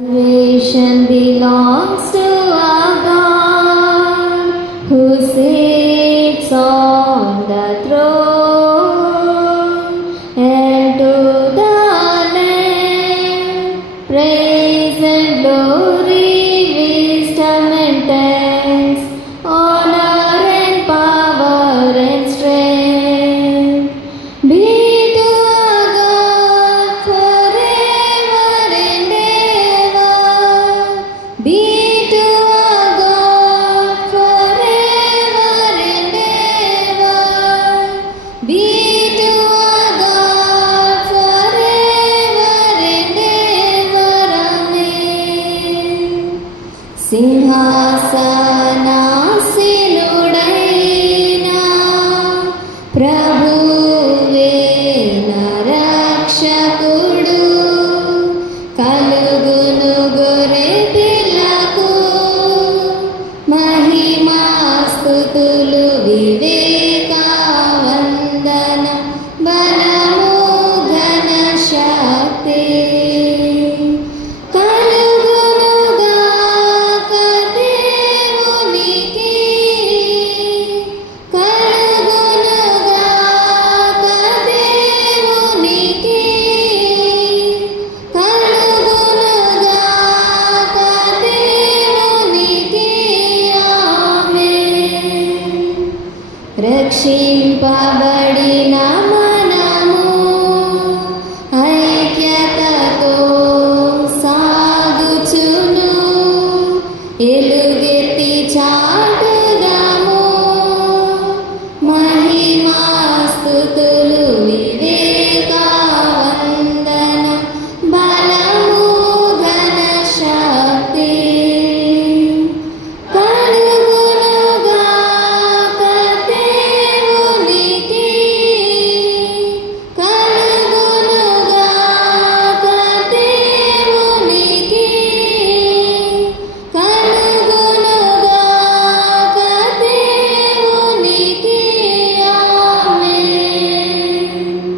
Salvation belongs to our God, who sits on the throne, and to the Lamb praise and glory, wisdom and thanks, honor and power and strength be to our God forever and ever. Be to our God forever and ever. Be to our God forever and ever. Amen. Singhasana